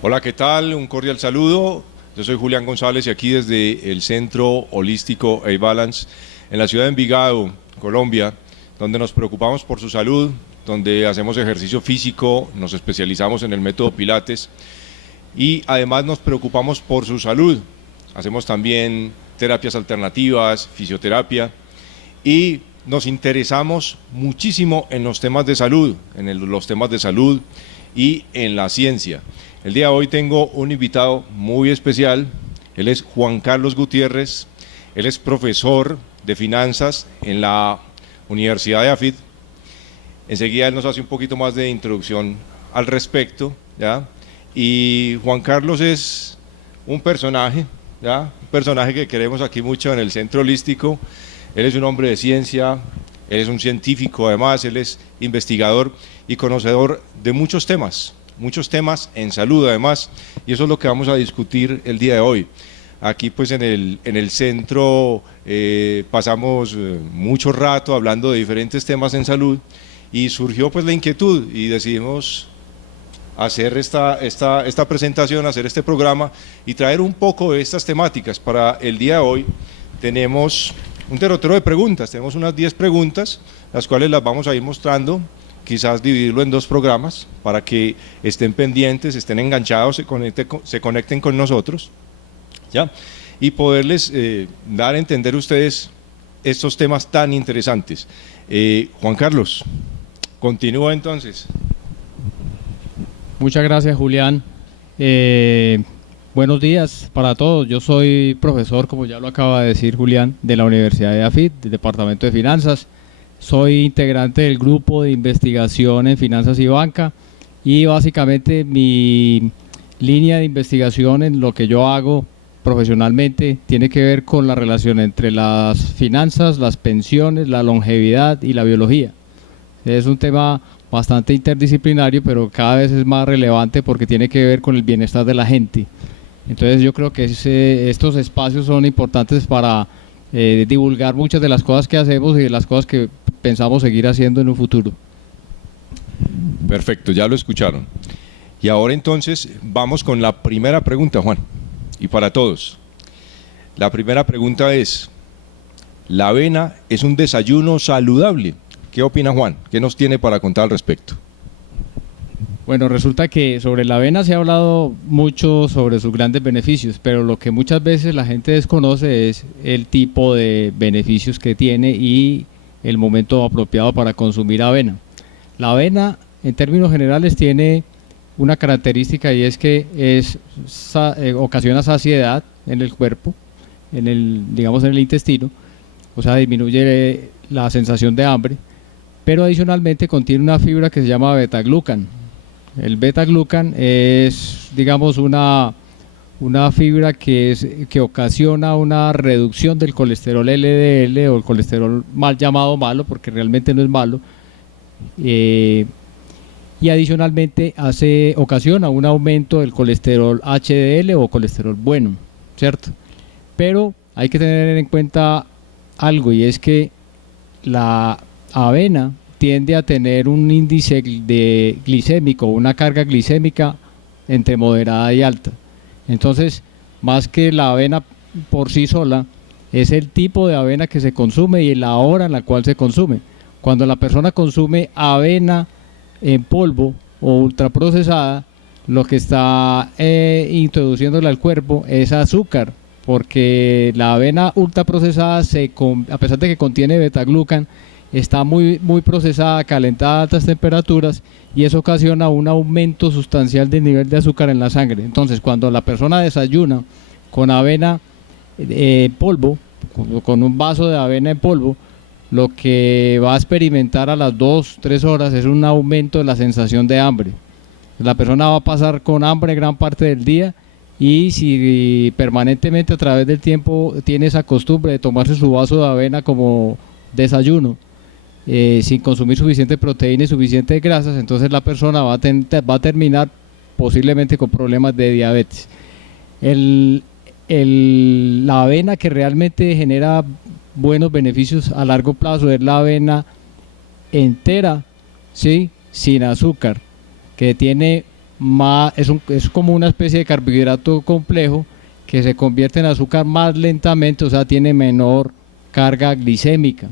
Hola, ¿qué tal? Un cordial saludo. Yo soy Julián González y aquí desde el Centro Holístico A-Balance en la ciudad de Envigado, Colombia, donde nos preocupamos por su salud, donde hacemos ejercicio físico, nos especializamos en el método Pilates y además nos preocupamos por su salud. Hacemos también terapias alternativas, fisioterapia y nos interesamos muchísimo en los temas de salud, los temas de salud y en la ciencia. El día de hoy tengo un invitado muy especial, él es Juan Carlos Gutiérrez, él es profesor de finanzas en la Universidad de AFIT. Enseguida él nos hace un poquito más de introducción al respecto, ¿ya? Y Juan Carlos es un personaje, ¿ya? Un personaje que queremos aquí mucho en el Centro Holístico. Él es un hombre de ciencia, él es un científico además, él es investigador y conocedor de muchos temas en salud además, y eso es lo que vamos a discutir el día de hoy. Aquí pues en el centro pasamos mucho rato hablando de diferentes temas en salud y surgió pues la inquietud y decidimos hacer esta presentación, hacer este programa y traer un poco de estas temáticas. Para el día de hoy tenemos un derrotero de preguntas, tenemos unas 10 preguntas, las cuales las vamos a ir mostrando, quizás dividirlo en 2 programas para que estén pendientes, estén enganchados, se conecten con nosotros, ¿ya? Y poderles dar a entender a ustedes estos temas tan interesantes. Juan Carlos, continúa entonces. Muchas gracias, Julián. Buenos días para todos. Yo soy profesor, como ya lo acaba de decir Julián, de la Universidad de AFIT, del Departamento de Finanzas. Soy integrante del grupo de investigación en finanzas y banca y básicamente mi línea de investigación en lo que yo hago profesionalmente tiene que ver con la relación entre las finanzas, las pensiones, la longevidad y la biología. Es un tema bastante interdisciplinario, pero cada vez es más relevante porque tiene que ver con el bienestar de la gente. Entonces yo creo que estos espacios son importantes para divulgar muchas de las cosas que hacemos y de las cosas que pensamos seguir haciendo en un futuro. Perfecto, ya lo escucharon. Y ahora entonces vamos con la primera pregunta, Juan, y para todos. La primera pregunta es, ¿la avena es un desayuno saludable? ¿Qué opina Juan? ¿Qué nos tiene para contar al respecto? Bueno, resulta que sobre la avena se ha hablado mucho sobre sus grandes beneficios, pero lo que muchas veces la gente desconoce es el tipo de beneficios que tiene y el momento apropiado para consumir avena. La avena, en términos generales, tiene una característica y es que ocasiona saciedad en el cuerpo, digamos en el intestino, o sea, disminuye la sensación de hambre, pero adicionalmente contiene una fibra que se llama beta-glucan. El beta-glucan es, digamos, una fibra que ocasiona una reducción del colesterol LDL o el colesterol mal llamado malo, porque realmente no es malo, y adicionalmente ocasiona un aumento del colesterol HDL o colesterol bueno, ¿cierto? Pero hay que tener en cuenta algo, y es que la avena tiende a tener un índice glicémico, una carga glicémica entre moderada y alta. Entonces, más que la avena por sí sola, es el tipo de avena que se consume y la hora en la cual se consume. Cuando la persona consume avena en polvo o ultraprocesada, lo que está introduciéndole al cuerpo es azúcar, porque la avena ultraprocesada, a pesar de que contiene beta-glucan, está muy procesada, calentada a altas temperaturas, y eso ocasiona un aumento sustancial del nivel de azúcar en la sangre. Entonces, cuando la persona desayuna con avena en polvo, con un vaso de avena en polvo, lo que va a experimentar a las 2-3 horas es un aumento de la sensación de hambre. La persona va a pasar con hambre gran parte del día, y si permanentemente a través del tiempo tiene esa costumbre de tomarse su vaso de avena como desayuno, sin consumir suficiente proteína y suficientes grasas, entonces la persona va a terminar posiblemente con problemas de diabetes. La avena que realmente genera buenos beneficios a largo plazo es la avena entera, ¿sí?, sin azúcar, que tiene es como una especie de carbohidrato complejo que se convierte en azúcar más lentamente, o sea, tiene menor carga glicémica.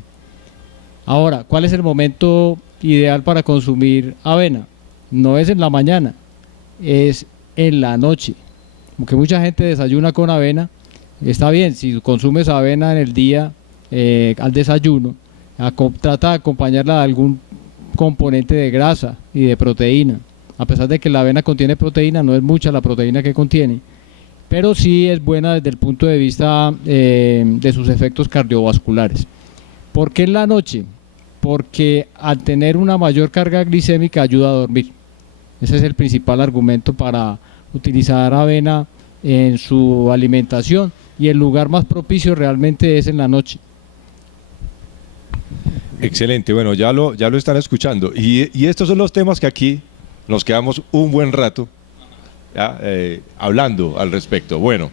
Ahora, ¿cuál es el momento ideal para consumir avena? No es en la mañana, es en la noche. Porque mucha gente desayuna con avena. Está bien, si consumes avena en el día al desayuno, trata de acompañarla de algún componente de grasa y de proteína. A pesar de que la avena contiene proteína, no es mucha la proteína que contiene, pero sí es buena desde el punto de vista de sus efectos cardiovasculares. ¿Por qué en la noche? Porque al tener una mayor carga glicémica ayuda a dormir. Ese es el principal argumento para utilizar avena en su alimentación, y el lugar más propicio realmente es en la noche. Excelente, bueno, ya lo están escuchando. Y estos son los temas que aquí nos quedamos un buen rato ¿ya? Hablando al respecto. Bueno,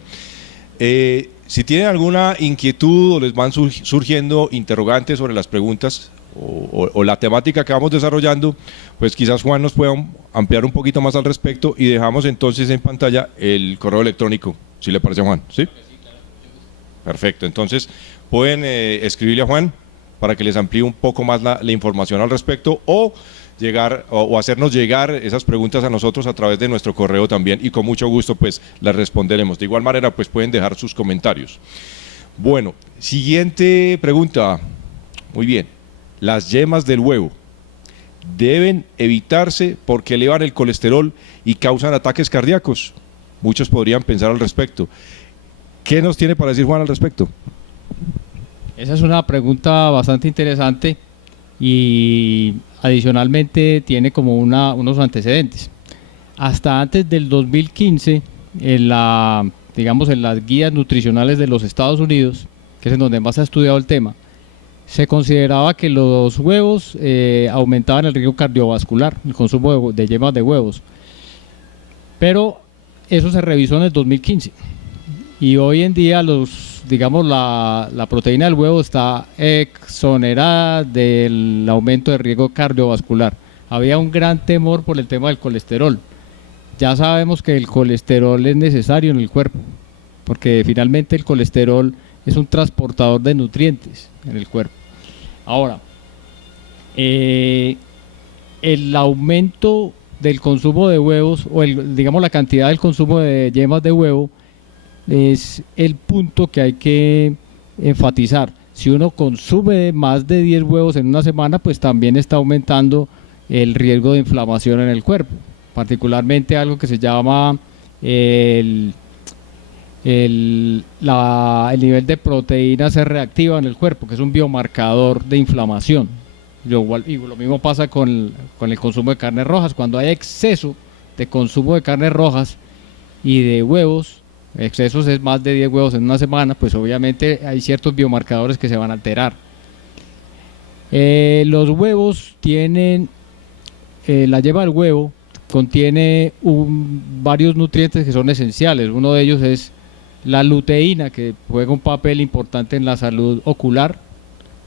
si tienen alguna inquietud o les van surgiendo interrogantes sobre las preguntas o la temática que vamos desarrollando, pues quizás Juan nos pueda ampliar un poquito más al respecto, y dejamos entonces en pantalla el correo electrónico, si le parece, Juan. ¿Sí? Perfecto, entonces pueden escribirle a Juan para que les amplíe un poco más la información al respecto, o hacernos llegar esas preguntas a nosotros a través de nuestro correo también, y con mucho gusto pues las responderemos. De igual manera pues pueden dejar sus comentarios. Bueno, siguiente pregunta. Muy bien, las yemas del huevo deben evitarse porque elevan el colesterol y causan ataques cardíacos. Muchos podrían pensar al respecto. ¿Qué nos tiene para decir Juan al respecto? Esa es una pregunta bastante interesante, y adicionalmente tiene como unos antecedentes. Hasta antes del 2015, en las guías nutricionales de los Estados Unidos, que es en donde más se ha estudiado el tema, se consideraba que los huevos aumentaban el riesgo cardiovascular, el consumo de yemas de huevos. Pero eso se revisó en el 2015. Y hoy en día la proteína del huevo está exonerada del aumento de riesgo cardiovascular. Había un gran temor por el tema del colesterol. Ya sabemos que el colesterol es necesario en el cuerpo, porque finalmente el colesterol es un transportador de nutrientes en el cuerpo. Ahora, el aumento del consumo de huevos, o la cantidad del consumo de yemas de huevo, es el punto que hay que enfatizar. Si uno consume más de 10 huevos en una semana, pues también está aumentando el riesgo de inflamación en el cuerpo, particularmente algo que se llama el nivel de proteína C reactiva en el cuerpo, que es un biomarcador de inflamación. Y lo mismo pasa con el consumo de carnes rojas. Cuando hay exceso de consumo de carnes rojas y de huevos, excesos es más de 10 huevos en una semana, pues obviamente hay ciertos biomarcadores que se van a alterar. Los huevos tienen, la yema del huevo contiene varios nutrientes que son esenciales. Uno de ellos es la luteína, que juega un papel importante en la salud ocular.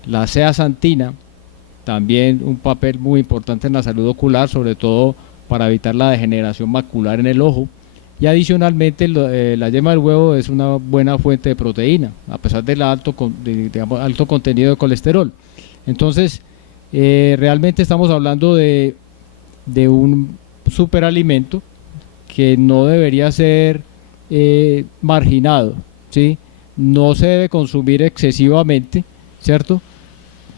La zeaxantina, también un papel muy importante en la salud ocular, sobre todo para evitar la degeneración macular en el ojo. Y adicionalmente la yema del huevo es una buena fuente de proteína, a pesar del alto contenido de colesterol. Entonces, realmente estamos hablando de un superalimento que no debería ser marginado, ¿sí? No se debe consumir excesivamente, ¿cierto?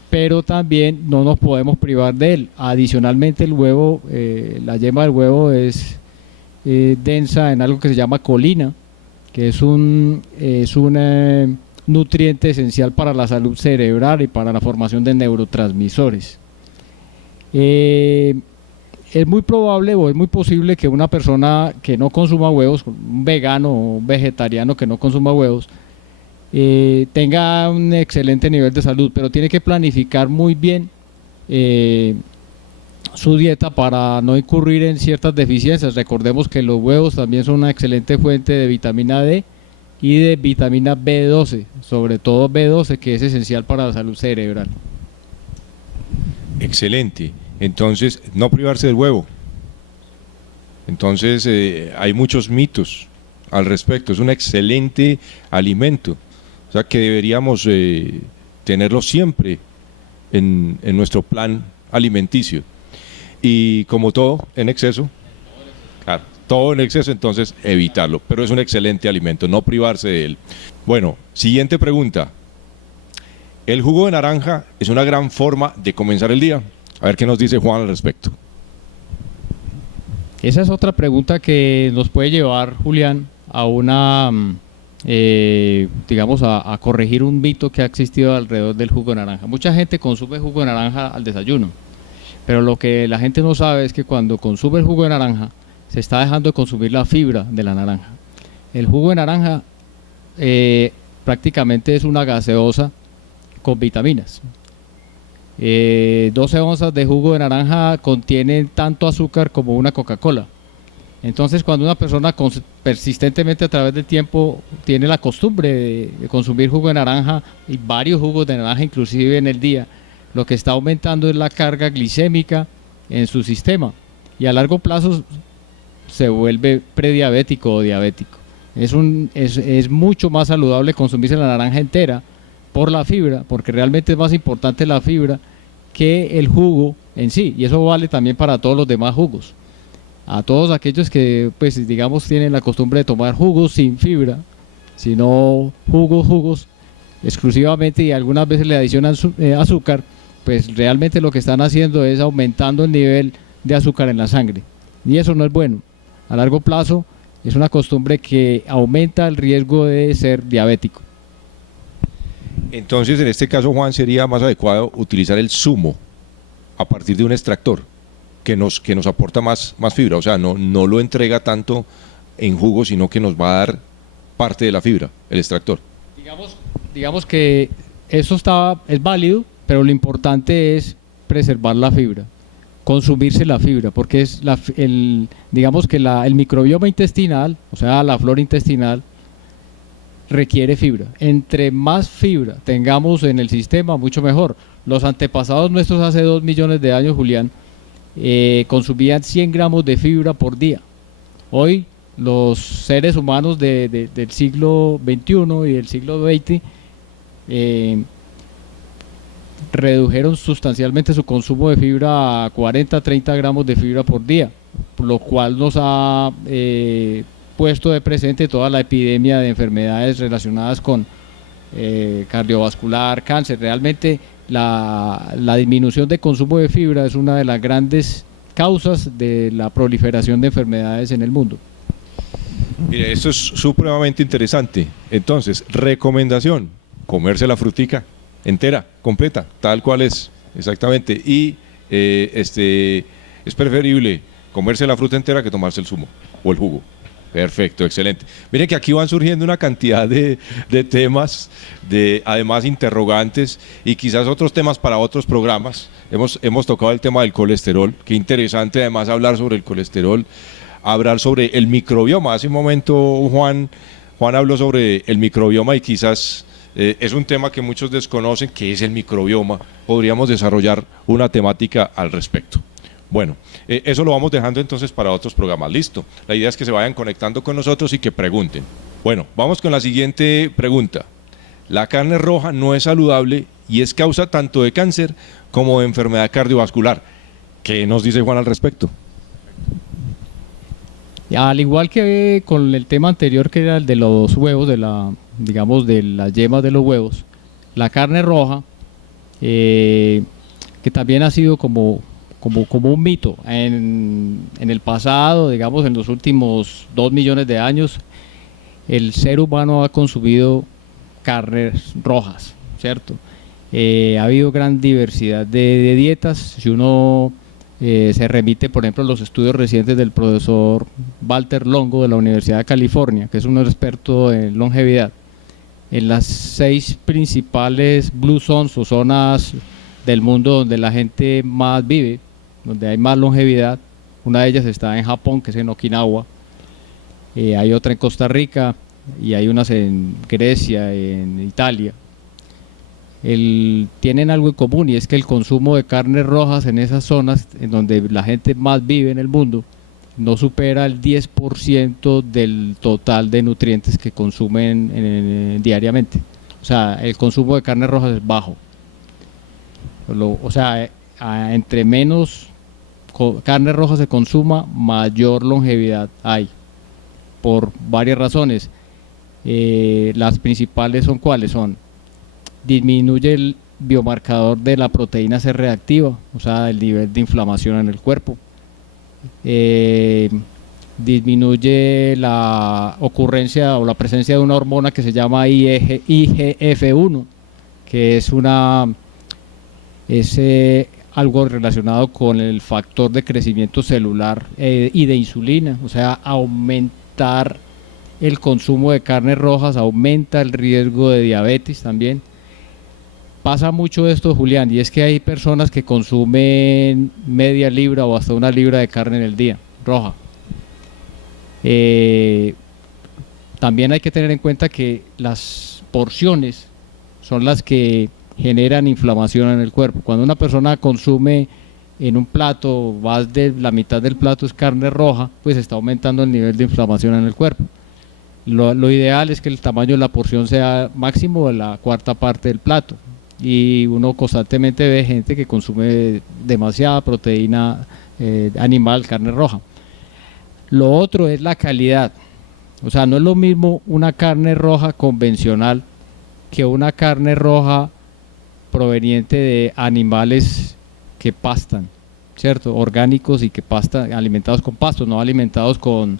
Pero también no nos podemos privar de él. Adicionalmente, el huevo, la yema del huevo es densa en algo que se llama colina, que es un nutriente esencial para la salud cerebral y para la formación de neurotransmisores. Es muy probable o es muy posible que una persona que no consuma huevos, un vegano o un vegetariano que no consuma huevos, tenga un excelente nivel de salud, pero tiene que planificar muy bien su dieta para no incurrir en ciertas deficiencias. Recordemos que los huevos también son una excelente fuente de vitamina D y de vitamina B12, sobre todo B12, que es esencial para la salud cerebral. Excelente. Entonces, no privarse del huevo. Entonces hay muchos mitos al respecto. Es un excelente alimento, o sea que deberíamos tenerlo siempre en nuestro plan alimenticio. Y como todo en exceso, claro, todo en exceso, entonces evitarlo, pero es un excelente alimento, no privarse de él. Bueno, siguiente pregunta. El jugo de naranja es una gran forma de comenzar el día. A ver qué nos dice Juan al respecto. Esa es otra pregunta que nos puede llevar, Julián, a una, digamos, a corregir un mito que ha existido alrededor del jugo de naranja. Mucha gente consume jugo de naranja al desayuno, pero lo que la gente no sabe es que cuando consume el jugo de naranja, se está dejando de consumir la fibra de la naranja. El jugo de naranja prácticamente es una gaseosa con vitaminas. 12 onzas de jugo de naranja contienen tanto azúcar como una Coca-Cola. Entonces, cuando una persona persistentemente a través del tiempo tiene la costumbre de consumir jugo de naranja y varios jugos de naranja inclusive en el día, lo que está aumentando es la carga glicémica en su sistema y a largo plazo se vuelve prediabético o diabético. Es mucho más saludable consumirse la naranja entera por la fibra, porque realmente es más importante la fibra que el jugo en sí, y eso vale también para todos los demás jugos. A todos aquellos que, pues, digamos, tienen la costumbre de tomar jugos sin fibra, sino jugos exclusivamente y algunas veces le adicionan azúcar, pues realmente lo que están haciendo es aumentando el nivel de azúcar en la sangre, y eso no es bueno. A largo plazo es una costumbre que aumenta el riesgo de ser diabético. Entonces, en este caso, Juan, sería más adecuado utilizar el zumo a partir de un extractor que nos aporta más fibra, o sea, no lo entrega tanto en jugo, sino que nos va a dar parte de la fibra, el extractor. Digamos que eso es válido, pero lo importante es preservar la fibra, consumirse la fibra, porque es digamos que el microbioma intestinal, o sea, la flora intestinal, requiere fibra. Entre más fibra tengamos en el sistema, mucho mejor. Los antepasados nuestros hace 2 millones de años, Julián, consumían 100 gramos de fibra por día. Hoy los seres humanos del siglo XXI y del siglo XX redujeron sustancialmente su consumo de fibra a 40-30 gramos de fibra por día, lo cual nos ha puesto de presente toda la epidemia de enfermedades relacionadas con cardiovascular, cáncer. Realmente la disminución de consumo de fibra es una de las grandes causas de la proliferación de enfermedades en el mundo. Mire, esto es supremamente interesante. Entonces, recomendación, comerse la frutica entera, completa, tal cual es, exactamente. Y es preferible comerse la fruta entera que tomarse el zumo o el jugo. Perfecto, excelente. Miren que aquí van surgiendo una cantidad de temas, además interrogantes y quizás otros temas para otros programas. Hemos tocado el tema del colesterol, qué interesante además hablar sobre el colesterol, hablar sobre el microbioma. Hace un momento Juan habló sobre el microbioma y quizás es un tema que muchos desconocen, qué es el microbioma. Podríamos desarrollar una temática al respecto. Bueno, eso lo vamos dejando entonces para otros programas. Listo. La idea es que se vayan conectando con nosotros y que pregunten. Bueno, vamos con la siguiente pregunta. La carne roja no es saludable y es causa tanto de cáncer como de enfermedad cardiovascular. ¿Qué nos dice Juan al respecto? Al igual que con el tema anterior, que era el de los huevos, digamos, de las yemas de los huevos, la carne roja, que también ha sido como un mito en el pasado, digamos en los últimos 2 millones de años, el ser humano ha consumido carnes rojas, ¿cierto? Ha habido gran diversidad de dietas. Si uno se remite, por ejemplo, a los estudios recientes del profesor Walter Longo de la Universidad de California, que es un experto en longevidad, en las 6 principales blue zones o zonas del mundo donde la gente más vive, donde hay más longevidad, una de ellas está en Japón, que es en Okinawa, hay otra en Costa Rica y hay unas en Grecia, en Italia. Tienen algo en común, y es que el consumo de carnes rojas en esas zonas en donde la gente más vive en el mundo no supera el 10% del total de nutrientes que consumen diariamente. O sea, el consumo de carnes rojas es bajo. O sea, entre menos carne roja se consuma, mayor longevidad hay, por varias razones. Las principales son ¿cuáles? Son: disminuye el biomarcador de la proteína C reactiva, o sea, el nivel de inflamación en el cuerpo. Disminuye la ocurrencia o la presencia de una hormona que se llama IGF-1, que es algo relacionado con el factor de crecimiento celular y de insulina. O sea, aumentar el consumo de carnes rojas aumenta el riesgo de diabetes también. Pasa mucho esto, Julián, y es que hay personas que consumen media libra o hasta una libra de carne en el día, roja. También hay que tener en cuenta que las porciones son las que generan inflamación en el cuerpo. Cuando una persona consume en un plato, más de la mitad del plato es carne roja, pues está aumentando el nivel de inflamación en el cuerpo. Lo ideal es que el tamaño de la porción sea máximo de la cuarta parte del plato. Y uno constantemente ve gente que consume demasiada proteína animal, carne roja. Lo otro es la calidad. O sea, no es lo mismo una carne roja convencional que una carne roja proveniente de animales que pastan, ¿cierto? Orgánicos y que pastan, alimentados con pastos, no alimentados con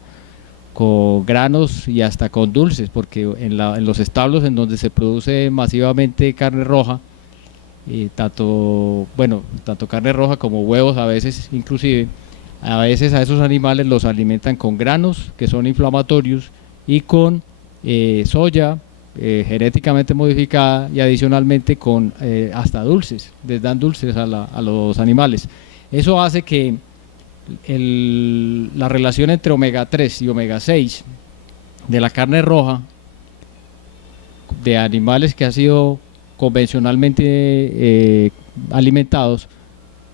granos y hasta con dulces, porque en los establos en donde se produce masivamente carne roja, tanto carne roja como huevos, a veces a esos animales los alimentan con granos que son inflamatorios y con soya genéticamente modificada, y adicionalmente con hasta dulces, les dan dulces a los animales. Eso hace que la relación entre omega 3 y omega 6 de la carne roja de animales que han sido convencionalmente alimentados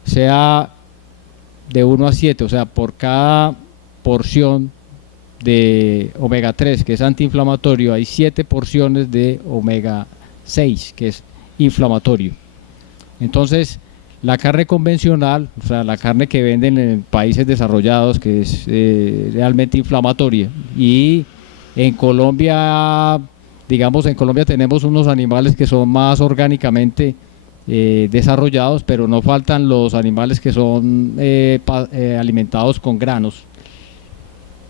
sea de 1 a 7, o sea, por cada porción de omega 3 que es antiinflamatorio hay 7 porciones de omega 6 que es inflamatorio. Entonces, la carne convencional, o sea, la carne que venden en países desarrollados, que es realmente inflamatoria, y en Colombia, digamos, en Colombia tenemos unos animales que son más orgánicamente desarrollados, pero no faltan los animales que son alimentados con granos.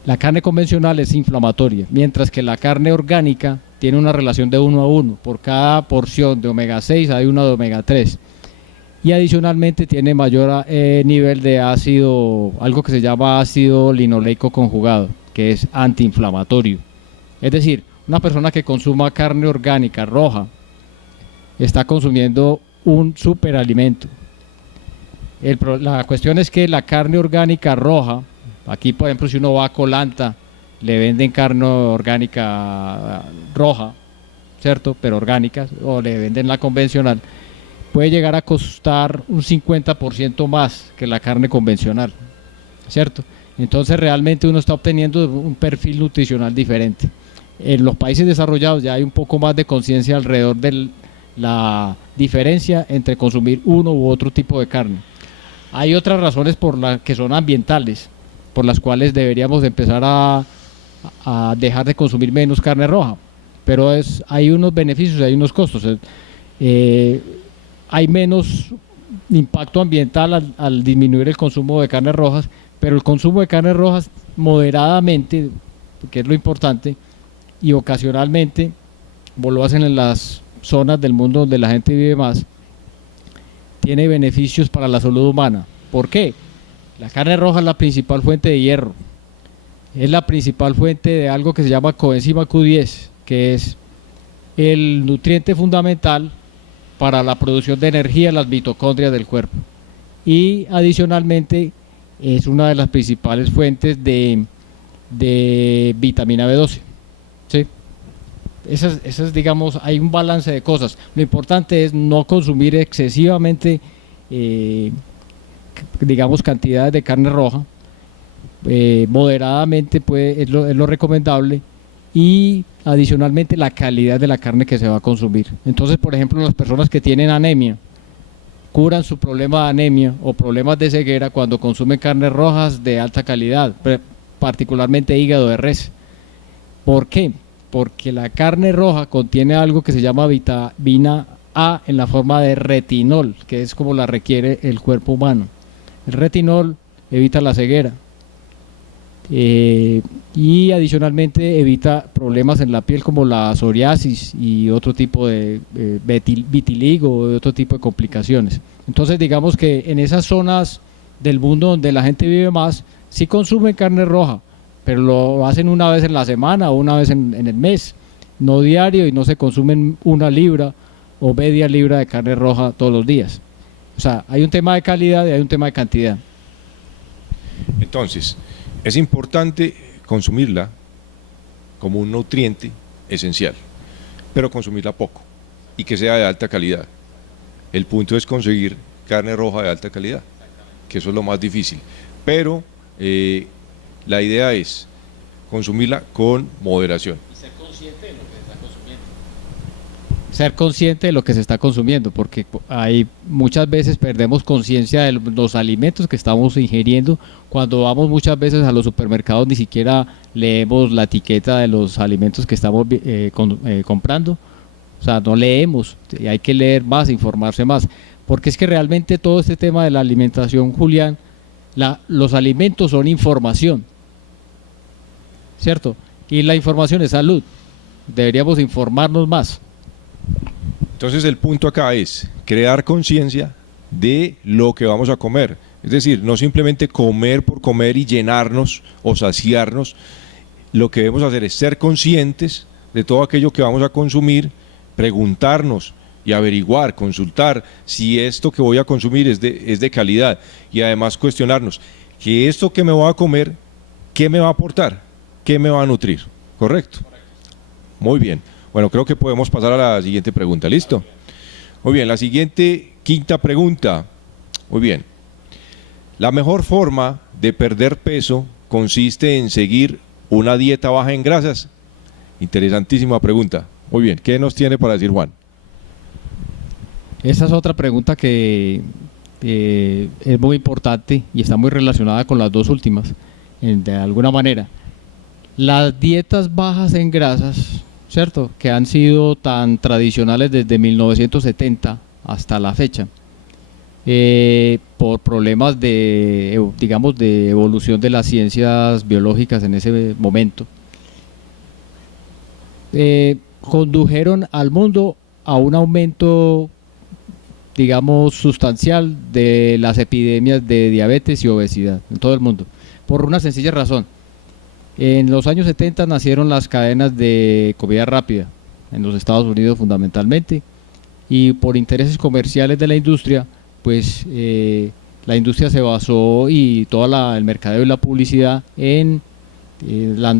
La carne convencional es inflamatoria, mientras que la carne orgánica tiene una relación de 1 a 1. Por cada porción de omega 6 hay una de omega 3. Y adicionalmente tiene mayor nivel de ácido, algo que se llama ácido linoleico conjugado, que es antiinflamatorio. Es decir, una persona que consuma carne orgánica roja está consumiendo un superalimento. La cuestión es que la carne orgánica roja, aquí por ejemplo si uno va a Colanta, le venden carne orgánica roja, ¿cierto? Pero orgánica, o le venden la convencional, puede llegar a costar un 50% más que la carne convencional, ¿cierto? Entonces realmente uno está obteniendo un perfil nutricional diferente. En los países desarrollados ya hay un poco más de conciencia alrededor de la diferencia entre consumir uno u otro tipo de carne. Hay otras razones que son ambientales, por las cuales deberíamos empezar a dejar de consumir menos carne roja, pero hay unos beneficios y hay unos costos. Hay menos impacto ambiental al disminuir el consumo de carnes rojas, pero el consumo de carnes rojas moderadamente, que es lo importante, y ocasionalmente, como lo hacen en las zonas del mundo donde la gente vive más, tiene beneficios para la salud humana. ¿Por qué? La carne roja es la principal fuente de hierro, es la principal fuente de algo que se llama coenzima Q10, que es el nutriente fundamental para la producción de energía en las mitocondrias del cuerpo, y adicionalmente es una de las principales fuentes de vitamina B12, ¿sí? Esas, digamos, hay un balance de cosas. Lo importante es no consumir excesivamente digamos cantidades de carne roja, moderadamente es lo recomendable, y adicionalmente la calidad de la carne que se va a consumir. Entonces, por ejemplo, las personas que tienen anemia curan su problema de anemia o problemas de ceguera cuando consumen carnes rojas de alta calidad, particularmente hígado de res. ¿Por qué? Porque la carne roja contiene algo que se llama vitamina A en la forma de retinol, que es como la requiere el cuerpo humano. El retinol evita la ceguera, y adicionalmente evita problemas en la piel como la psoriasis y otro tipo de vitiligo y otro tipo de complicaciones. Entonces, digamos que en esas zonas del mundo donde la gente vive más, sí consumen carne roja, pero lo hacen una vez en la semana o una vez en el mes, no diario, y no se consumen 1 libra o media libra de carne roja todos los días. O sea, hay un tema de calidad y hay un tema de cantidad. Entonces, es importante consumirla como un nutriente esencial, pero consumirla poco y que sea de alta calidad. El punto es conseguir carne roja de alta calidad, que eso es lo más difícil. Pero la idea es consumirla con moderación. Y ser consciente de lo que se está consumiendo. Ser consciente de lo que se está consumiendo, porque hay muchas veces perdemos conciencia de los alimentos que estamos ingiriendo. Cuando vamos muchas veces a los supermercados ni siquiera leemos la etiqueta de los alimentos que estamos comprando. O sea, no leemos, y hay que leer más, informarse más, porque es que realmente todo este tema de la alimentación, Julián, los alimentos son información, ¿cierto? Y la información es salud. Deberíamos informarnos más. Entonces el punto acá es crear conciencia de lo que vamos a comer. Es decir, no simplemente comer por comer y llenarnos o saciarnos. Lo que debemos hacer es ser conscientes de todo aquello que vamos a consumir, preguntarnos y averiguar, consultar si esto que voy a consumir es de calidad, y además cuestionarnos que esto que me voy a comer, ¿qué me va a aportar? ¿Qué me va a nutrir? ¿Correcto? Muy bien. Bueno, creo que podemos pasar a la siguiente pregunta. ¿Listo? Muy bien, la siguiente, quinta pregunta. Muy bien. La mejor forma de perder peso consiste en seguir una dieta baja en grasas. Interesantísima pregunta. Muy bien, ¿qué nos tiene para decir Juan? Esa es otra pregunta que es muy importante y está muy relacionada con las dos últimas, de alguna manera. Las dietas bajas en grasas, ¿cierto?, que han sido tan tradicionales desde 1970 hasta la fecha, por problemas digamos, de evolución de las ciencias biológicas en ese momento, condujeron al mundo a un aumento, digamos, sustancial de las epidemias de diabetes y obesidad en todo el mundo, por una sencilla razón. En los años 70 nacieron las cadenas de comida rápida, en los Estados Unidos fundamentalmente, y por intereses comerciales de la industria, pues la industria se basó, y todo el mercadeo y la publicidad, en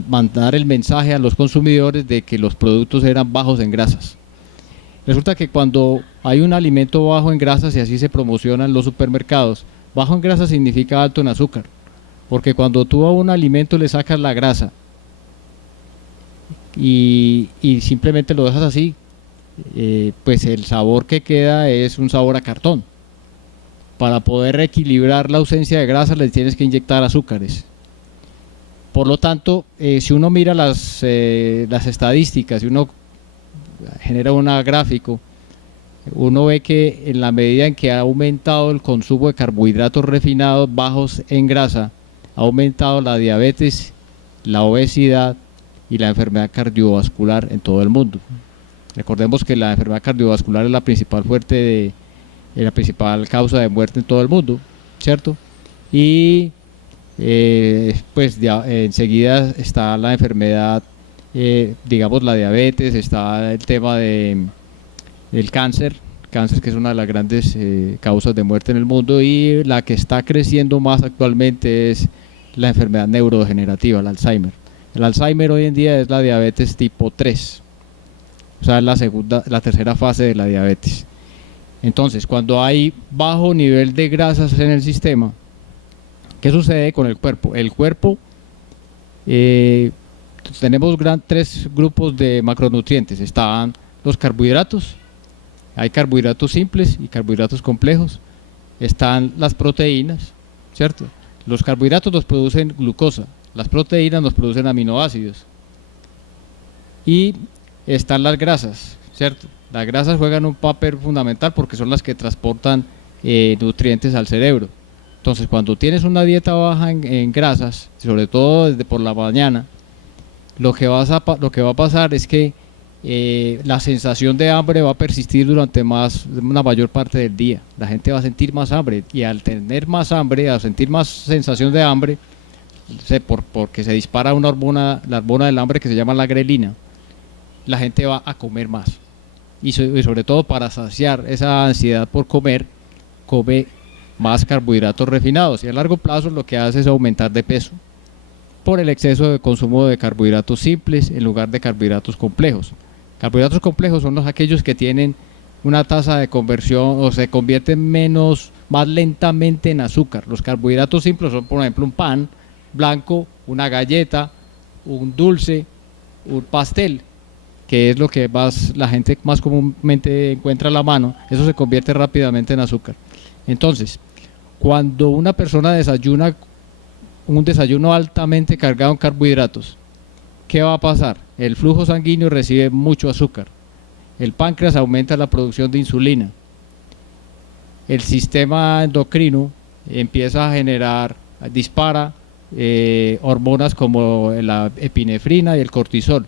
mandar el mensaje a los consumidores de que los productos eran bajos en grasas. Resulta que cuando hay un alimento bajo en grasas, y así se promociona en los supermercados, bajo en grasas significa alto en azúcar, porque cuando tú a un alimento le sacas la grasa y simplemente lo dejas así, pues el sabor que queda es un sabor a cartón. Para poder equilibrar la ausencia de grasa le tienes que inyectar azúcares. Por lo tanto, si uno mira las estadísticas, si uno genera un gráfico, uno ve que en la medida en que ha aumentado el consumo de carbohidratos refinados bajos en grasa, ha aumentado la diabetes, la obesidad y la enfermedad cardiovascular en todo el mundo. Recordemos que la enfermedad cardiovascular es la principal la principal causa de muerte en todo el mundo, ¿cierto? Y pues enseguida está la enfermedad, digamos la diabetes, está el tema del cáncer, que es una de las grandes causas de muerte en el mundo, y la que está creciendo más actualmente es la enfermedad neurodegenerativa, el Alzheimer. El Alzheimer hoy en día es la diabetes tipo 3, o sea, es la tercera fase de la diabetes. Entonces, cuando hay bajo nivel de grasas en el sistema, ¿Qué sucede con el cuerpo? El cuerpo, tenemos tres grupos de macronutrientes. Están los carbohidratos, hay carbohidratos simples y carbohidratos complejos. Están las proteínas, ¿cierto? Los carbohidratos nos producen glucosa, las proteínas nos producen aminoácidos. Y están las grasas, ¿cierto? Las grasas juegan un papel fundamental porque son las que transportan nutrientes al cerebro. Entonces, cuando tienes una dieta baja en grasas, sobre todo desde por la mañana, lo que va a pasar es que la sensación de hambre va a persistir durante una mayor parte del día. La gente va a sentir más hambre, y al tener más hambre, al sentir más sensación de hambre, porque se dispara una hormona, la hormona del hambre que se llama la grelina, la gente va a comer más. Y sobre todo para saciar esa ansiedad por comer, come más carbohidratos refinados, y a largo plazo lo que hace es aumentar de peso por el exceso de consumo de carbohidratos simples en lugar de carbohidratos complejos. Carbohidratos complejos son aquellos que tienen una tasa de conversión o se convierten más lentamente en azúcar. Los carbohidratos simples son, por ejemplo, un pan blanco, una galleta, un dulce, un pastel, que es lo que la gente más comúnmente encuentra a la mano. Eso se convierte rápidamente en azúcar. Entonces, cuando una persona desayuna un desayuno altamente cargado en carbohidratos, ¿qué va a pasar? El flujo sanguíneo recibe mucho azúcar, el páncreas aumenta la producción de insulina, el sistema endocrino empieza a dispara hormonas como la epinefrina y el cortisol,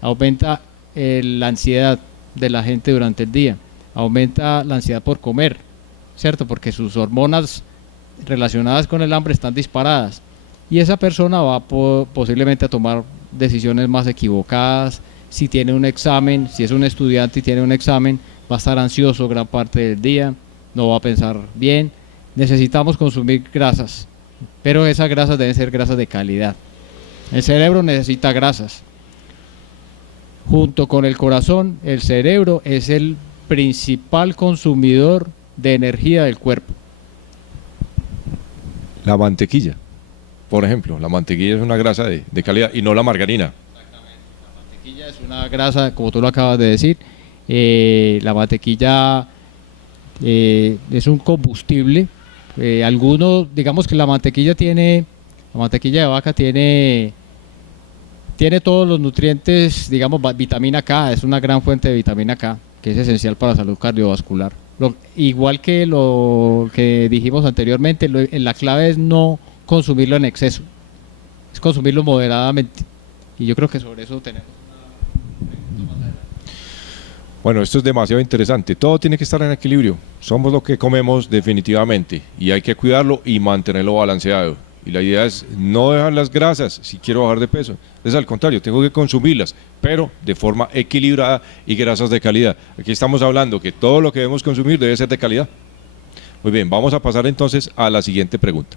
aumenta la ansiedad de la gente durante el día, aumenta la ansiedad por comer, ¿cierto? Porque sus hormonas relacionadas con el hambre están disparadas, y esa persona va posiblemente a tomar decisiones más equivocadas. Si tiene un examen, si es un estudiante y tiene un examen, va a estar ansioso gran parte del día, no va a pensar bien. Necesitamos consumir grasas, pero esas grasas deben ser grasas de calidad. El cerebro necesita grasas. Junto con el corazón, el cerebro es el principal consumidor de energía del cuerpo. La mantequilla, por ejemplo, la mantequilla es una grasa de calidad y no la margarina. Exactamente, la mantequilla es una grasa, como tú lo acabas de decir. La mantequilla es un combustible. Digamos que la mantequilla de vaca tiene todos los nutrientes, digamos, vitamina K, es una gran fuente de vitamina K, que es esencial para la salud cardiovascular. Igual que lo que dijimos anteriormente, la clave es no consumirlo en exceso, es consumirlo moderadamente, y yo creo que sobre eso tenemos una pregunta más adelante. Bueno, esto es demasiado interesante, todo tiene que estar en equilibrio, somos lo que comemos definitivamente, y hay que cuidarlo y mantenerlo balanceado, y la idea es no dejar las grasas si quiero bajar de peso, es al contrario, tengo que consumirlas, pero de forma equilibrada y grasas de calidad. Aquí estamos hablando que todo lo que debemos consumir debe ser de calidad. Muy bien, vamos a pasar entonces a la siguiente pregunta.